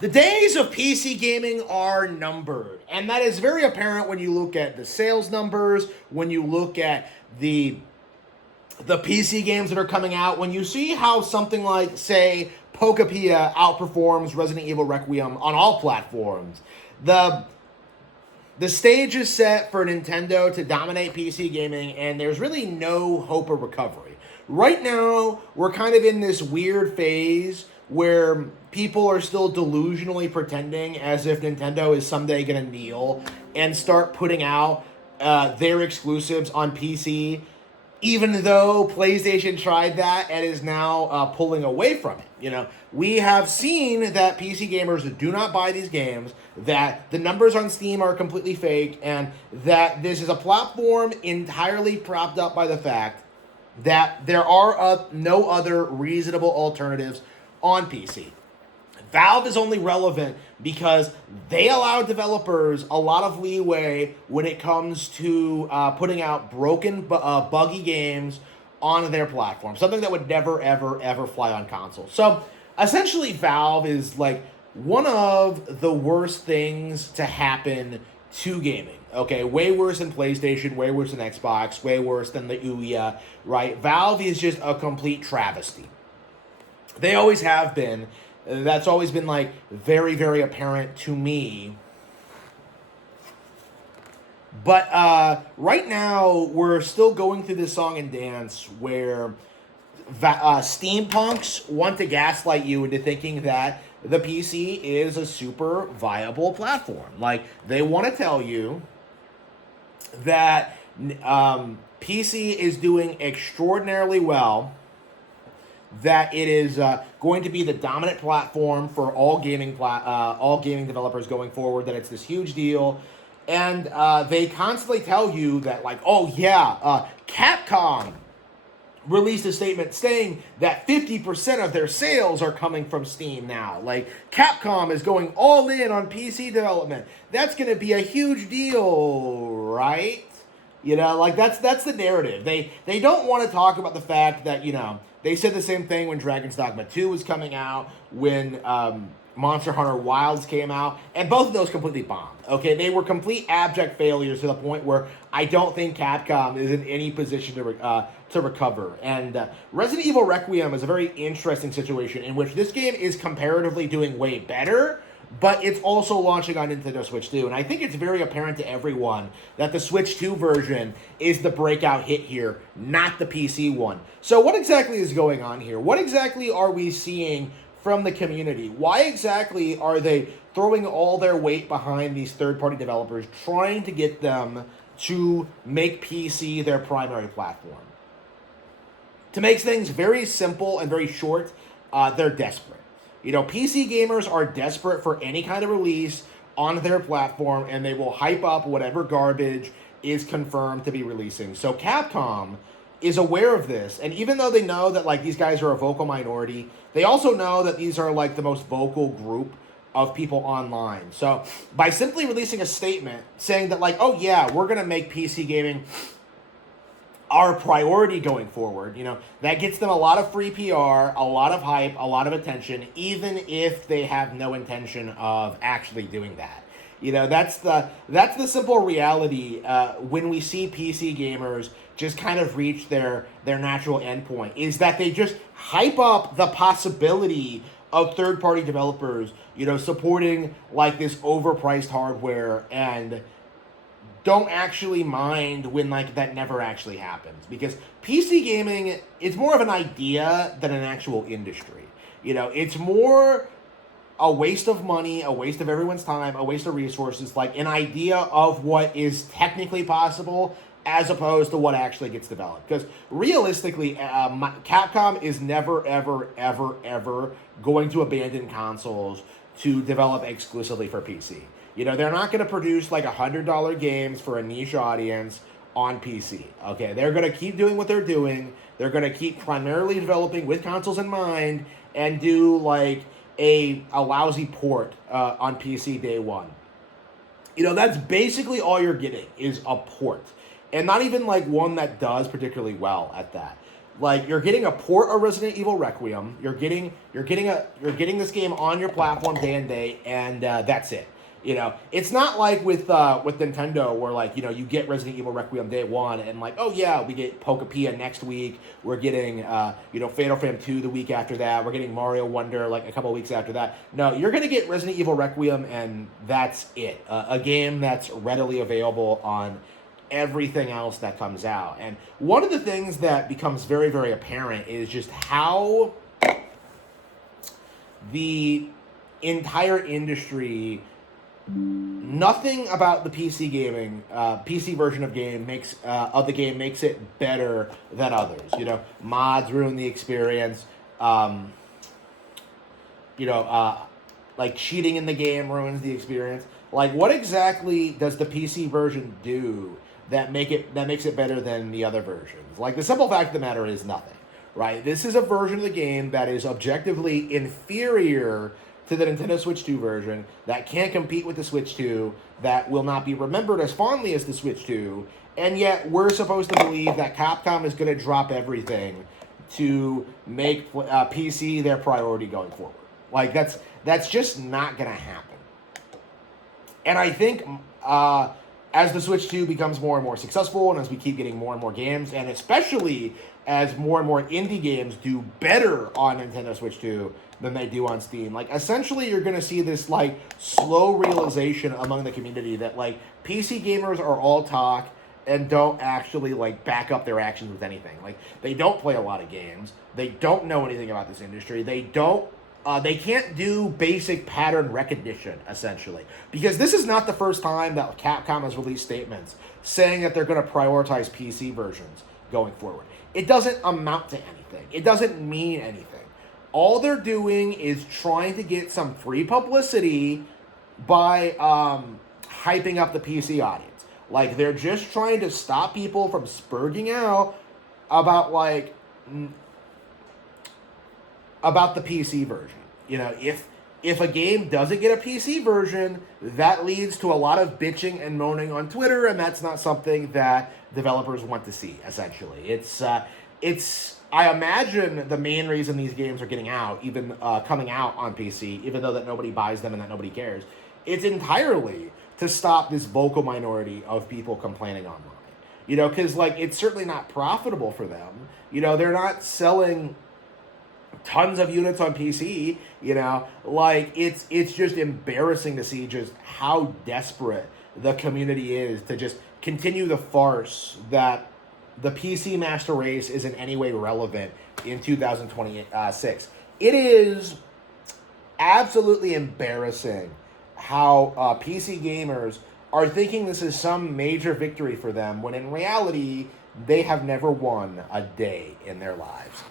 The days of PC gaming are numbered, and that is very apparent when you look at the sales numbers, when you look at the PC games that are coming out, when you see how something like, say, Pokapia outperforms Resident Evil Requiem on all platforms. The the stage is set for Nintendo to dominate PC gaming, and there's really no hope of recovery. Right now, we're kind of in this weird phase where people are still delusionally pretending as if Nintendo is someday going to kneel and start putting out their exclusives on PC, even though PlayStation tried that and is now pulling away from it. We have seen that PC gamers do not buy these games, that the numbers on Steam are completely fake, and that this is a platform entirely propped up by the fact that there are no other reasonable alternatives on PC. Valve is only relevant because they allow developers a lot of leeway when it comes to putting out broken, buggy games on their platform. Something that would never, ever, ever fly on console. So, essentially, Valve is like one of the worst things to happen to gaming. Okay, way worse than PlayStation, way worse than Xbox, way worse than the Ouya, right? Valve is just a complete travesty. They always have been. That's always been like very, very apparent to me. But right now, we're still going through this song and dance where steampunks want to gaslight you into thinking that the PC is a super viable platform. Like, they want to tell you that PC is doing extraordinarily well, that it is going to be the dominant platform for all gaming developers going forward, that it's this huge deal. And they constantly tell you that, like, oh yeah, Capcom released a statement saying that 50% of their sales are coming from Steam now. Like, Capcom is going all in on PC development. That's going to be a huge deal, right? Like, that's the narrative. They don't want to talk about the fact that, they said the same thing when Dragon's Dogma 2 was coming out, when Monster Hunter Wilds came out, and both of those completely bombed. Okay, they were complete abject failures to the point where I don't think Capcom is in any position to recover. And Resident Evil Requiem is a very interesting situation in which this game is comparatively doing way better, but it's also launching on Nintendo Switch 2. And I think it's very apparent to everyone that the Switch 2 version is the breakout hit here, not the PC one. So what exactly is going on here? What exactly are we seeing from the community? Why exactly are they throwing all their weight behind these third-party developers, trying to get them to make PC their primary platform? To make things very simple and very short, they're desperate. PC gamers are desperate for any kind of release on their platform, and they will hype up whatever garbage is confirmed to be releasing. So Capcom is aware of this, and even though they know that, like, these guys are a vocal minority, they also know that these are, like, the most vocal group of people online. So by simply releasing a statement saying that, like, oh yeah, we're going to make PC gaming our priority going forward, that gets them a lot of free PR, a lot of hype, a lot of attention, even if they have no intention of actually doing that. That's the simple reality when we see PC gamers just kind of reach their natural endpoint, is that they just hype up the possibility of third-party developers, supporting, like, this overpriced hardware, and don't actually mind when, like, that never actually happens. Because PC gaming is more of an idea than an actual industry. It's more a waste of money, a waste of everyone's time, a waste of resources, like an idea of what is technically possible as opposed to what actually gets developed. Because realistically, Capcom is never, ever, ever, ever going to abandon consoles to develop exclusively for PC. They're not going to produce like $100 games for a niche audience on PC. Okay, they're going to keep doing what they're doing. They're going to keep primarily developing with consoles in mind and do like a lousy port on PC day one. That's basically all you're getting is a port. And not even like one that does particularly well at that. Like, you're getting a port of Resident Evil Requiem. You're getting this game on your platform day and date, and that's it. You know, it's not like with Nintendo where, like, you know, you get Resident Evil Requiem day one and, like, oh yeah, we get Pokepia next week. We're getting you know, Fatal Frame 2 the week after that. We're getting Mario Wonder like a couple weeks after that. No, you're gonna get Resident Evil Requiem, and that's it. A game that's readily available on everything else that comes out. And one of the things that becomes very, very apparent is just how the entire industry, nothing about the PC gaming, PC version of the game makes it better than others. You know, mods ruin the experience. You know, like cheating in the game ruins the experience. Like, what exactly does the PC version do that makes it better than the other versions? Like, the simple fact of the matter is nothing, right? This is a version of the game that is objectively inferior to the Nintendo Switch 2 version, that can't compete with the Switch 2, that will not be remembered as fondly as the Switch 2, and yet we're supposed to believe that Capcom is going to drop everything to make PC their priority going forward. Like, that's just not going to happen. And I think as the Switch 2 becomes more and more successful, and as we keep getting more and more games, and especially as more and more indie games do better on Nintendo Switch 2 than they do on Steam, like, essentially you're going to see this, like, slow realization among the community that, like, PC gamers are all talk and don't actually, like, back up their actions with anything. Like, they don't play a lot of games. They don't know anything about this industry. They can't do basic pattern recognition, essentially. Because this is not the first time that Capcom has released statements saying that they're going to prioritize PC versions going forward. It doesn't amount to anything. It doesn't mean anything. All they're doing is trying to get some free publicity by hyping up the PC audience. Like, they're just trying to stop people from spurging out about, like, about the PC version. You know, if a game doesn't get a PC version, that leads to a lot of bitching and moaning on Twitter, and that's not something that developers want to see, essentially. It's I imagine the main reason these games are getting out, even coming out on PC, even though that nobody buys them and that nobody cares, it's entirely to stop this vocal minority of people complaining online. You know, because, like, it's certainly not profitable for them. You know, they're not selling tons of units on PC, you know, like, it's just embarrassing to see just how desperate the community is to just continue the farce that the PC master race is in any way relevant in 2026. It is absolutely embarrassing how PC gamers are thinking this is some major victory for them, when in reality, they have never won a day in their lives.